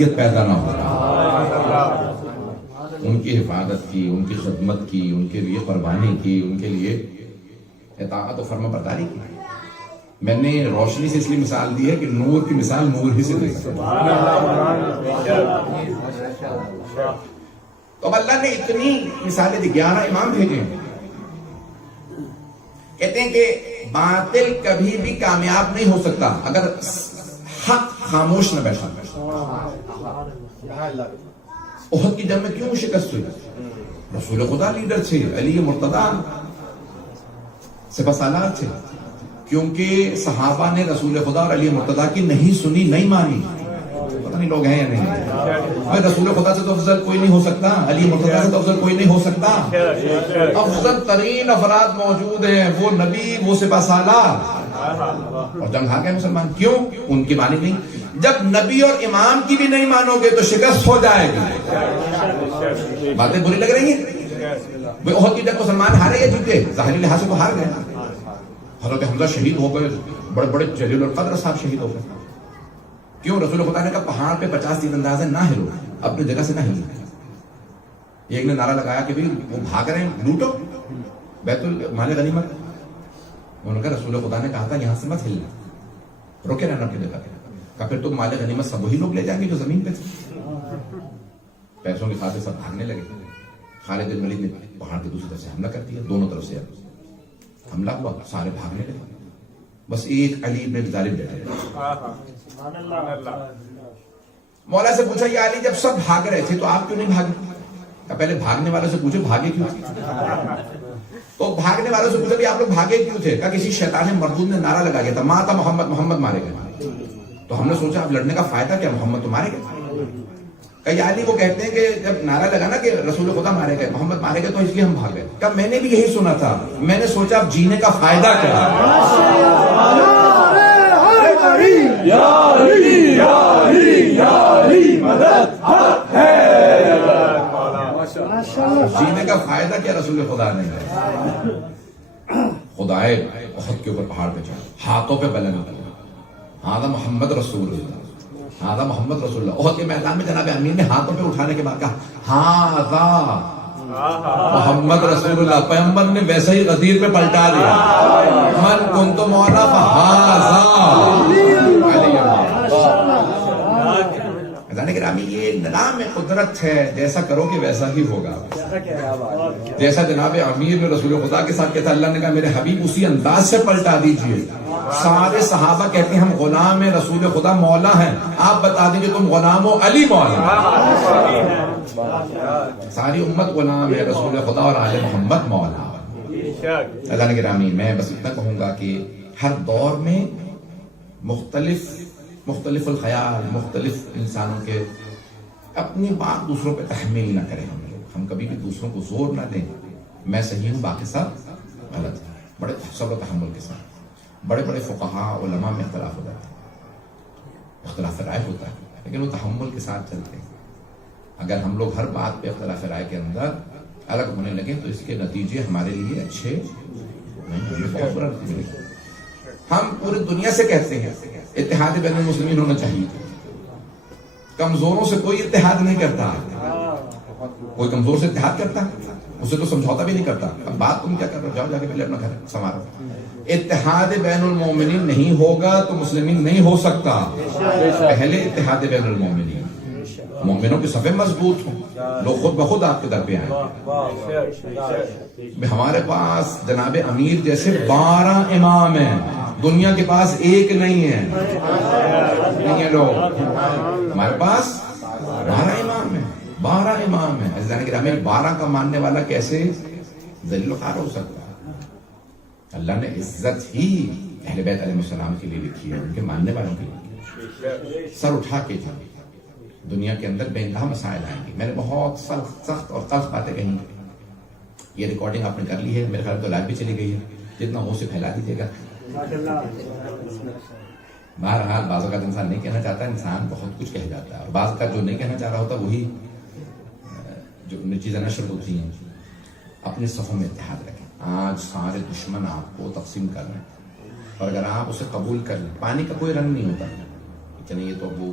اذیت پیدا نہ ہو، ان کی حفاظت کی، ان کی خدمت کی، ان کے لیے قربانی کی، ان کے لیے اطاعت و فرما برداری کی۔ میں نے روشنی سے اس لیے مثال دی ہے کہ نور کی مثال نور ہی سے دے سکتے۔ تو اب اللہ نے اتنی مثالیں دی، 11 امام بھیجے ہیں۔ کہتے ہیں کہ باطل کبھی بھی کامیاب نہیں ہو سکتا اگر حق خاموش نہ بیٹھا۔ احد کی جنگ میں کیوں شکست ہوئی؟ رسول خدا لیڈر تھے، علی مرتضیٰ سپہ سالار تھے، کیونکہ صحابہ نے رسول خدا اور علی مرتضیٰ کی نہیں سنی، نہیں مانی۔ پتہ نہیں لوگ ہیں یا نہیں؟ بھائی رسول خدا سے تو افضل کوئی نہیں ہو سکتا، علی مرتضیٰ سے تو افضل کوئی نہیں ہو سکتا۔ افضل ترین افراد موجود ہیں، وہ نبی، وہ سپہ سالار، اور جنگ ہار گئے مسلمان۔ کیوں؟ ان کی مانی نہیں۔ جب نبی اور امام کی بھی نہیں مانو گے تو شکست ہو جائے گی۔ باتیں بری لگ رہی ہیں؟ احد کی جنگ مسلمان ہارے یا جیتے؟ ظاہری لحاظ سے تو ہار گئے۔ حضرت حمزہ شہید ہو گئے، بڑے بڑے جلیل القدر صاحب شہید ہو گئے۔ کیوں؟ رسول خدا نے کہا پہاڑ پہ 50 تیر انداز ہے، نہ ہلو، اپنی جگہ سے نہ ہلو۔ ایک نے نعرہ لگایا کہ وہ بھاگ رہے ہیں، لوٹو بیت المال غنیمت۔ انہوں نے کہا رسول خدا نے کہا تھا یہاں سے مت ہلنا، روکے رہنا اپنی جگہ پہ۔ کہا پھر تم مال غنیمت سب وہی لوگ لے جائیں گے جو زمین پہ تھے۔ پیسوں کی خاطر سب بھاگنے لگے۔ خالد بن ولید نے پہاڑ کی دوسری طرف سے حملہ کر دیا، دونوں طرف سے حملہ ہوا، سارے بھاگنے لگے، بس ایک علی بن ابی طالب بیٹھے۔ مولا سے پوچھا یا علی جب سب بھاگ رہے تھے تو آپ کیوں نہیں بھاگے؟ پہلے بھاگنے والوں سے پوچھو بھاگے کیوں تھے؟ تو بھاگنے والوں سے پوچھا بھی آپ لوگ بھاگے کیوں تھے؟ کہا کسی شیطان مردود نے نعرہ لگا دیا تھا ماتا محمد، محمد مارے گئے۔ تو ہم نے سوچا اب لڑنے کا فائدہ کیا، محمد تو مارے گئے۔ کہ یا علی وہ کہتے ہیں کہ جب نعرہ لگا نا کہ رسول خدا مارے گئے، محمد مارے گئے، تو اس لیے ہم بھاگ گئے۔ کہ میں نے بھی یہی سنا تھا، میں نے سوچا اب جینے کا فائدہ کیا ہے۔ جینے کا فائدہ کیا رسول خدا نے؟ خدائے احد کے اوپر پہاڑ پہ چڑھا، ہاتھوں پہ بلند کیا، ہاں محمد رسول اللہ، ہاں محمد رسول اللہ۔ احد کے میدان میں جناب امیر نے ہاتھوں پہ اٹھانے کے بعد کہا ہاں محمد رسول اللہ۔ پیغمبر نے ویسے ہی غدیر پہ پلٹا دیا، من کنت مولا فہذا علی اللہ۔ گرامی یہ نظام قدرت ہے، جیسا کرو گے ویسا ہی ہوگا۔ جیسا جناب امیر نے رسول خدا کے ساتھ کہتا، اللہ نے کہا میرے حبیب اسی انداز سے پلٹا دیجئے۔ سارے صحابہ کہتے ہیں ہم غلام رسول خدا مولا ہیں، آپ بتا دیجئے تم غلام ہو علی مولا۔ ساری امت غلام ہے رسول خدا اور آل محمد مولا۔ اللہ نے گرامی میں بس اتنا کہوں گا کہ ہر دور میں مختلف الخیال، مختلف انسانوں کے، اپنی بات دوسروں پہ تحمیل نہ کریں۔ ہم کبھی بھی دوسروں کو زور نہ دیں، میں صحیح ہوں باقی سب غلط ہے۔ بڑے صبر و تحمل کے ساتھ بڑے بڑے فقہاء علماء میں اختلاف ہو جاتا ہے، اختلاف رائے ہوتا ہے، لیکن وہ تحمل کے ساتھ چلتے ہیں۔ اگر ہم لوگ ہر بات پہ اختلاف رائے کے اندر الگ ہونے لگے تو اس کے نتیجے ہمارے لیے اچھے نہیں، ہمیں بہت برا نتیجہ ملے گا۔ ہم پوری دنیا سے کہتے ہیں اتحاد بین المسلمین ہونا چاہیے، کمزوروں سے کوئی اتحاد نہیں کرتا۔ کوئی کمزور سے اتحاد کرتا ہے؟ اسے تو سمجھوتا بھی نہیں کرتا۔ اب بات تم کیا کر رہے ہو، جاؤ جا کے پہلے اپنا گھر سنوارو۔ اتحاد بین المومنین نہیں ہوگا تو مسلمین نہیں ہو سکتا۔ پہلے اتحاد بین المومنین، مومنوں کے صفیں مضبوط ہوں، لوگ خود بخود آپ کے در پہ آئیں۔ ہمارے پاس جناب امیر جیسے 12 امام ہیں، دنیا کے پاس ایک نہیں ہے، نہیں ہے لوگ، ہمارے پاس 12 امام ہیں، 12 امام ہیں۔ عزیزان گرامی 12 کا ماننے والا کیسے ذلیل و خوار ہو سکتا ہے؟ اللہ نے عزت ہی اہل بیت علیہ السلام کے لیے لکھی ہے، ان کے ماننے والوں کے لیے۔ سر اٹھا کے جائیں، دنیا کے اندر بے انتہا مسائل آئیں گے۔ میں نے بہت سخت اور تلخ باتیں کہیں، یہ ریکارڈنگ آپ نے کر لی ہے، میرے خیال تو لائف بھی چلی گئی ہے، جتنا ہو سے پھیلا دیجیے گا۔ بہرحال بعض اوقات انسان نہیں کہنا چاہتا، انسان بہت کچھ کہہ جاتا ہے، اور بعض کا جو نہیں کہنا چاہ رہا ہوتا وہی جو چیزیں نشر ہوتی ہیں۔ اپنے صفوں میں اتحاد رکھیں۔ آج سارے دشمن آپ کو تقسیم کر رہے ہیں، اور اگر آپ اسے قبول کر لیں، پانی کا کوئی رنگ نہیں ہوتا، چلیے یہ تو وہ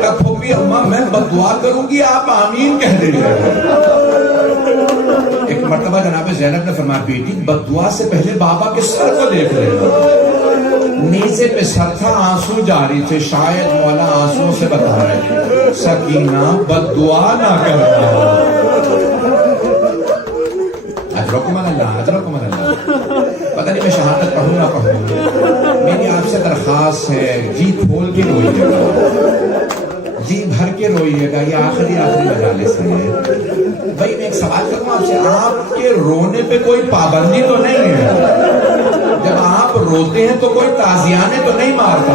کہا پھوپھی اماں میں بد دعا کروں گی آپ آمین کہہ دیں گے. ایک مرتبہ جناب زینب نے فرمایا بیٹی بد دعا سے پہلے بابا کے سر کو دیکھ لینا. نیزے پہ سر تھا, آنسو جاری تھے, شاید مولا آنسو سے بتا رہے سکینہ بد دعا نہ کرنا. اجرکم اللہ, اجرکم اللہ. پتہ نہیں میں شہادت پڑھوں نہ پڑھوں, میری آپ سے درخواست ہے جی کھول کے روئیے گا, جی بھر کے روئیے گا. یہ آخری مجالس ہے. بھائی میں ایک سوال کروں آپ سے, آپ کے رونے پہ کوئی پابندی تو نہیں ہے؟ جب آپ روتے ہیں تو کوئی تازیانے تو نہیں مارتا؟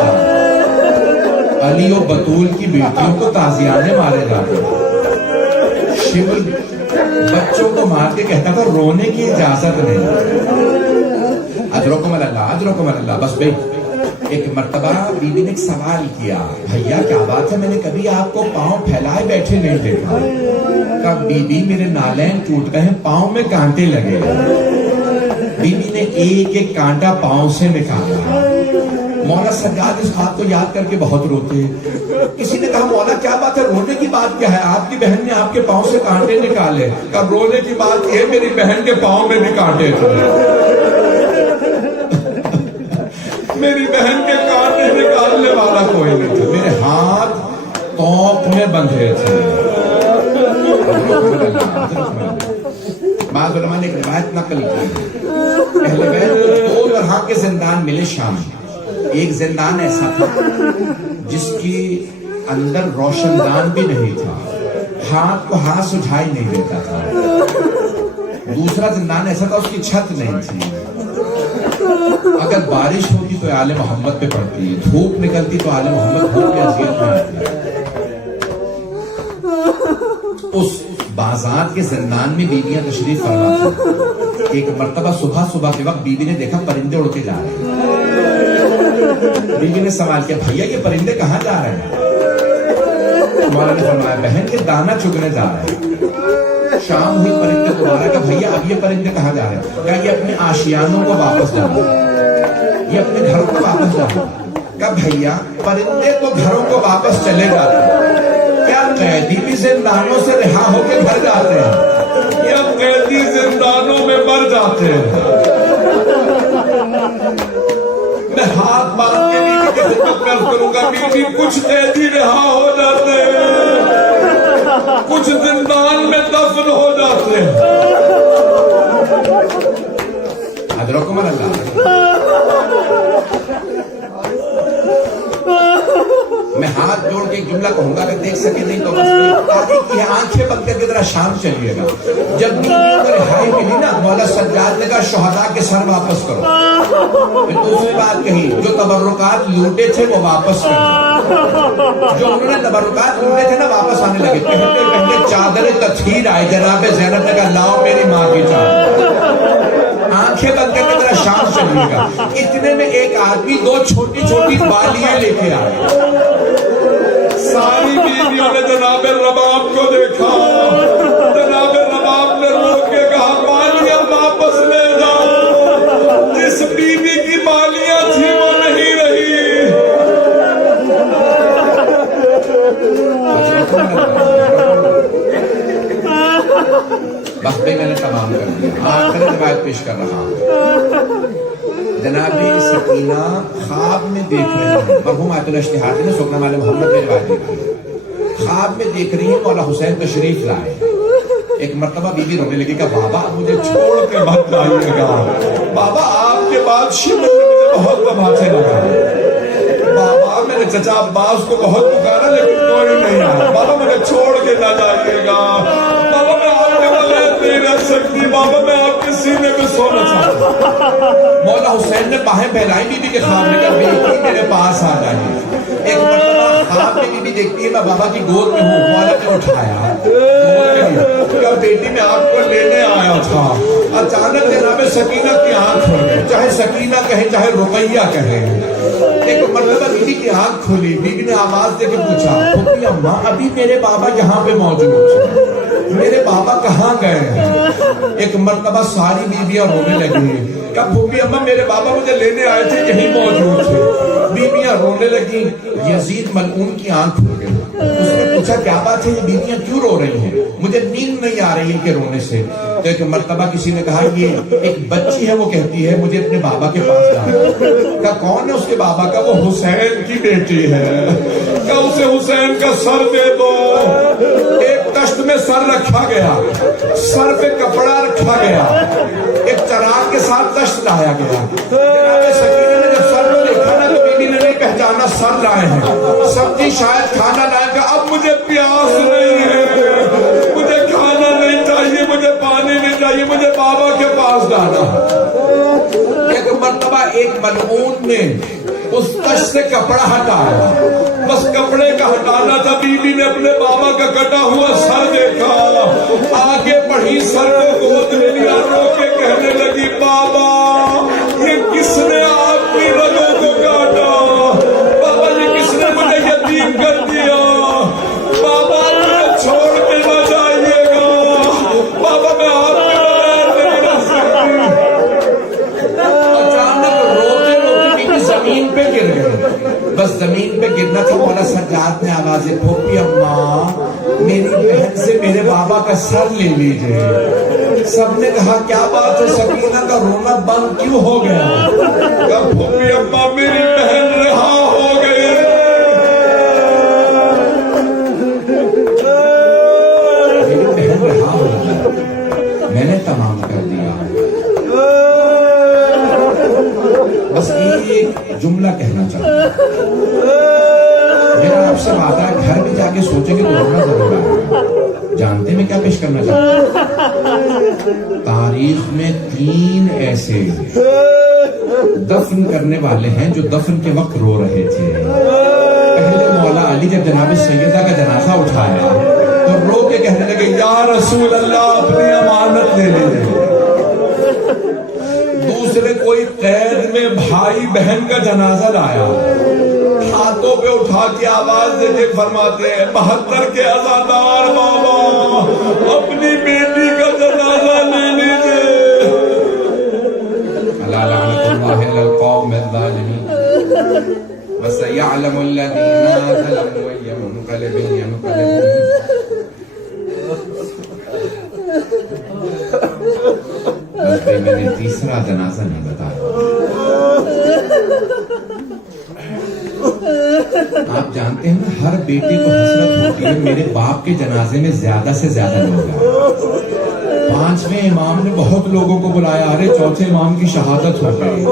علی و بطول کی بیٹیوں کو تازیانے مارے جاتے. شبل بچوں کو مار کے کہتا تھا رونے کی اجازت نہیں. اجرکم اللہ, اجرکم اللہ. بس بھائی ایک مرتبہ بی بی نے ایک سوال کیا, بھیا کیا بات ہے, میں نے کبھی آپ کو پاؤں پھیلائے بیٹھے نہیں دیکھا. کہا بی بی میرے نالین ٹوٹ گئے ہیں, پاؤں میں کانٹے لگے. بی بی نے ایک ایک کانٹا پاؤں سے نکالا. مولا سجاد اس بات کو یاد کر کے بہت روتے. کسی نے کہا مولا کیا بات ہے, رونے کی بات کیا ہے, آپ کی بہن نے آپ کے پاؤں سے کانٹے نکالے. کہا رونے کی بات یہ ہے میری بہن کے پاؤں میں بھی کانٹے تھے. میری بہن کے کانٹے نکالنے والا کوئی نہیں تھا, میرے ہاتھ توق میں بندھے تھے. بعض علماء نے ایک روایت نقل کی, اہل بیت کو دو طرح کے زندان ملے شام. ایک زندان ایسا تھا جس کی اندر روشن دان بھی نہیں تھا, ہاتھ کو ہاتھ سجھائی نہیں دیتا تھا. دوسرا زندان ایسا تھا اس کی چھت نہیں تھی, اگر بارش ہوتی تو آل محمد پہ پڑتی, دھوپ نکلتی تو آل محمد دھوپ کی اذیت میں آتی. اس بازار کے زندان میں بیویاں تشریف فرما تھیں. ایک مرتبہ صبح کے وقت بیوی نے دیکھا پرندے اڑ کے جا رہے ہیں. بیوی نے سوال کیا بھیا یہ پرندے کہاں جا رہے ہیں؟ مولا نے فرمایا بہن یہ دانا چگنے جا رہے ہیں. شام ہوئی پرندے کو مارا کہ بھیا اب یہ پرندے کہاں جا رہے ہیں؟ کہا یہ اپنے آشیانوں کو واپس جانا, یہ اپنے گھروں کو واپس جانا. کہا بھیا پرندے تو گھروں کو واپس چلے جاتے ہیں, کیا قیدی بھی زندانوں سے رہا ہو کے گھر جاتے ہیں, یا قیدی زندانوں میں مر جاتے ہیں؟ میں ہاتھ باندھ کے بیوی کی خدمت کروں گا, بیوی کچھ قیدی رہا ہو جاتے ہیں, کچھ زندان میں دفن ہو جاتے ہیں. اجرکم اللہ. میں ہاتھ جوڑ کے ایک جملہ کہوں گا, اگر دیکھ سکے نہیں تو بس آنکھیں بند کر کے ذرا شام چلیے گا. جب بیوی کو رہائی ملی نا, مولا سجاد نے کہا شہداء کے سر واپس کرو. میں دوسری بات کہی, جو تبرکات لوٹے تھے وہ واپس کرو. جو انہوں نے تبرکات لوٹے تھے نا واپس آنے لگے. کہتے کہتے چادر تطہیر آئے, جناب زینب نے کہا لاؤ میری ماں کی چادر. آنکھیں بند کر کے ذرا شام چلیے گا. اتنے میں ایک آدمی دو چھوٹی چھوٹی بالیاں لے کے آئے. ساری بیویوں نے جناب رباب کو دیکھا. جناب رباب نے رو کے کہا بالیاں واپس لے جاؤ, جس بیوی کی بالیاں تھی وہ نہیں رہی. بس میں نے تمام کر دیا. آخری روایت پیش کر رہا ہوں. جناب سکینہ خواب میں دیکھ رہی ہیں, مرحوم آیت اللہ اشتہار نے سکنا مال محمد میں روایت دیکھی ہے, خواب میں دیکھ رہی ہیں مولا حسین تشریف لائے. ایک مرتبہ بیوی رونے لگی کہ بابا مجھے چھوڑ کے مت جائیے گا, بابا آپ کے بعد شبل نے مجھے بہت تماچے لگائے. بابا میرے چچا عباس کو بہت پکارا لیکن کوئی نہیں آیا. بابا مجھے چھوڑ کے نہ جائیے گا, بابا میں آپ کے بغیر نہیں رہ سکتی, بابا میں آپ کے سینے میں سونا چاہتا ہوں. مولا حسین نے باہیں پھیلائی بیوی کے خواب میں, کہا بیٹی میرے پاس آ جائیے. ایک مرتبہ خواب میں بیوی دیکھتی ہے میں بابا کی گود میں ہوں. مولا نے اٹھایا, کہا بیٹی میں آپ کو لینے آیا تھا. اچانک جناب سکینہ کی آنکھ کھل گئی, چاہے سکینہ کہے چاہے رقیہ کہے. ایک مرتبہ بیوی کی آنکھ کھلی, بیوی نے آواز دے کے پوچھا پھوپھی اماں ابھی میرے بابا یہاں پہ موجود ہیں, میرے بابا کہاں گئے ہیں؟ ایک مرتبہ ساری بیویاں رونے لگی کہ پھوپھی اماں میرے بابا مجھے لینے آئے تھے یہی موجود تھے. بیویاں رونے لگی. یزید ملعون کی آنکھ کھل گئی. اس نے پوچھا کیا بات ہے یہ بیویاں کیوں رو رہی ہیں, مجھے نیند نہیں آ رہی ان کے رونے سے. تو ایک مرتبہ کسی نے کہا یہ ایک بچی ہے وہ کہتی ہے مجھے اپنے بابا کے پاس جانا. کہا کون ہے اس کے بابا کا؟ وہ حسین کی بیٹی ہے. کہا اسے حسین کا سر دے دو. ایک تشت میں سر رکھا گیا, سر پہ کپڑا رکھا گیا, ایک چراغ کے ساتھ تشت لایا گیا. جناب سکینہ نے جب سر کو دیکھا نا تو بیوی نے نہیں پہچانا سر لائے ہیں. سبزی شاید کھانا لائے گا. اب مجھے پیاس نہیں ہے, مجھے کھانا نہیں چاہیے, مجھے پانی نہیں چاہیے, مجھے بابا کے پاس جانا. ایک مرتبہ ایک ملعون نے اس تشت سے کپڑا ہٹایا, بس کپڑے کا ہٹانا تھا. بیوی نے اپنے بابا کا کٹا ہوا سر دیکھا, آگے بڑھی, سر کو گود میں لیا, رو کے کہنے لگی بابا یہ کس نے آپ کی رگوں کو کاٹا؟ بابا یہ کس نے مجھے یتیم کر دیا؟ بابا مجھے چھوڑ کے نہ جائیے گا, بابا میں آپ کے بغیر نہیں رہ سکتی. اچانک روتے روتے بیوی زمین پہ گر گئے. بس زمین پہ گرنا تھا, مولا سجاد نے آوازیں پھوپھی اماں میری بہن سے میرے بابا کا سر لے لیجئے. سب نے کہا کیا بات ہے, سکینہ کا رونا بند کیوں ہو گیا؟ کہا پھوپھی اماں میری بہن رہا ہو گئی. میری بہن رہا ہو گئی, میں نے تمام کر دیا. بس ایک جملہ کہنا چاہتا ہوں, میرا آپ سے وعدہ ہے گھر بھی جا کے سوچیں گے تو رونا ضرور آئے. جانتے میں کیا پیش کرنا چاہتا ہوں؟ تاریخ میں 3 ایسے دفن کرنے والے ہیں جو دفن کے وقت رو رہے تھے. پہلے مولا علی جب جناب سیدہ کا جنازہ اٹھایا تو رو کے کہنے لگے یا رسول اللہ اپنی امانت لے لیں. دوسرے کوئی قید میں بھائی بہن کا جنازہ لایا, ہاتھوں پہ اٹھا کے آواز دے کے فرماتے ہیں 72 کے عزادار بابا اپنی بیٹی کا جنازہ لے لیجئے. الا لعنت اللہ علی القوم الظالمین وسيعلم الذين ظلموا أي منقلب ينقلبون. بس میں نے تیسرا جنازہ نہیں بتایا. آپ جانتے ہیں نا ہر بیٹے کو حسرت ہوتی ہے میرے باپ کے جنازے میں زیادہ سے زیادہ لوگ ہیں. 5ویں امام نے بہت لوگوں کو بلایا, ارے چوتھے امام کی شہادت ہو گئی,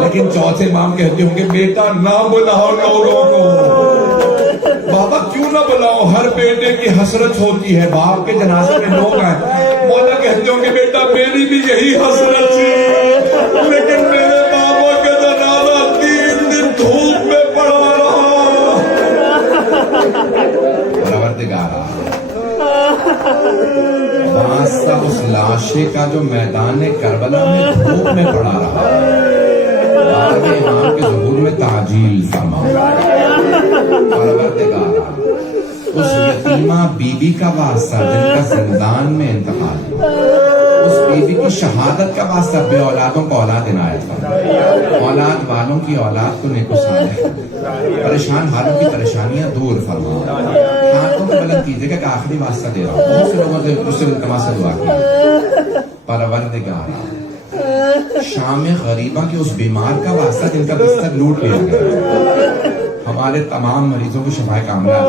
لیکن چوتھے امام کہتے ہوں گے بیٹا نہ بلاؤ لوگوں کو. بابا کیوں نہ بلاؤ, ہر بیٹے کی حسرت ہوتی ہے, باپ کے جنازے میں لوگ ہیں. مولا کہتے ہوں گے بیٹا میری بھی یہی حسرت تھی, لیکن میرے بابا کا جنازہ 3 دن دھوپ میں پڑا رہا. پروردگارا واسطہ اس لاشے کا جو میدان کربلا میں دھوپ میں پڑا رہا, 12ویں امام کے ظہور میں تعجیل فرما. پروردگارا اس یتیمہ بیوی کا واسطہ جن کا زندان میں انتقال ہوا, اس بیوی کی شہادت کا واسطہ بے اولادوں کو اولاد عنایت فرما. اولاد والوں کی اولاد کو نیک و صالح, پریشان حالوں کی پریشانیاں دور فرما. ہاتھوں کو بلند کیجیے گا کہ آخری واسطہ دے رہا ہوں. بہت سے لوگوں سے اس سے التماس سے دعا کی. پروردگارا شام غریبہ کے اس بیمار کا واسطہ جن کا بستر لوٹ لیا گیا, ہمارے تمام مریضوں کو شفا کاملہ.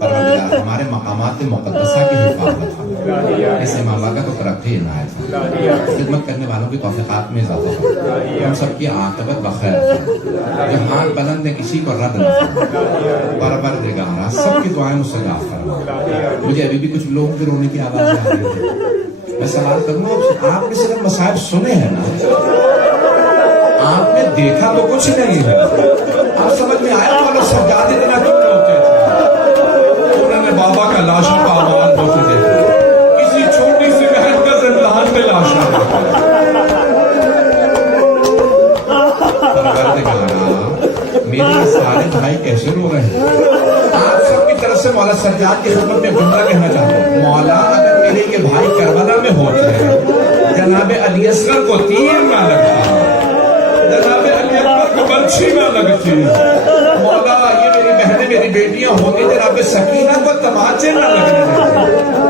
پروردگار ہمارے مقامات مقدسہ کی حفاظت فرما, ایسے ماں کا تو ترقی عنایت فرما, خدمت کرنے والوں کی توفیقات میں اضافہ فرما, ہم سب کی عاقبت بخیر فرما, جو ہاتھ بلند نے کسی کو رد نہ فرما. پروردگار سب کی دعائیں مستجاب فرما. مجھے ابھی بھی کچھ لوگوں کے رونے کی آواز آ رہی ہے. میں سوال کروں آپ نے صرف مصائب سنے ہیں نا, آپ نے دیکھا تو کچھ نہیں ہے. آپ سمجھ میں آیا تو سجادے دینا کیوں ہوتے تھے؟ انہوں نے بابا کا لاشوں کا آواز ہوتے دیکھا, کسی چھوٹی سی بہن کا زندان میں لاشا. میرے سارے بھائی کیسے رو رہے ہیں؟ آپ سب کی طرف سے مولا سجاد کی خدمت میں جملہ کہنا چاہتا ہوں. مولا اگر میرے یہ بھائی علی اصغر کو تیر نہ لگتا، جناب علی اکبر کو برچھی نہ لگتی، مولا یہ میری بہنیں میری بیٹیاں ہوتی جناب سکینہ کو تماچے نہ لگنے دیتے،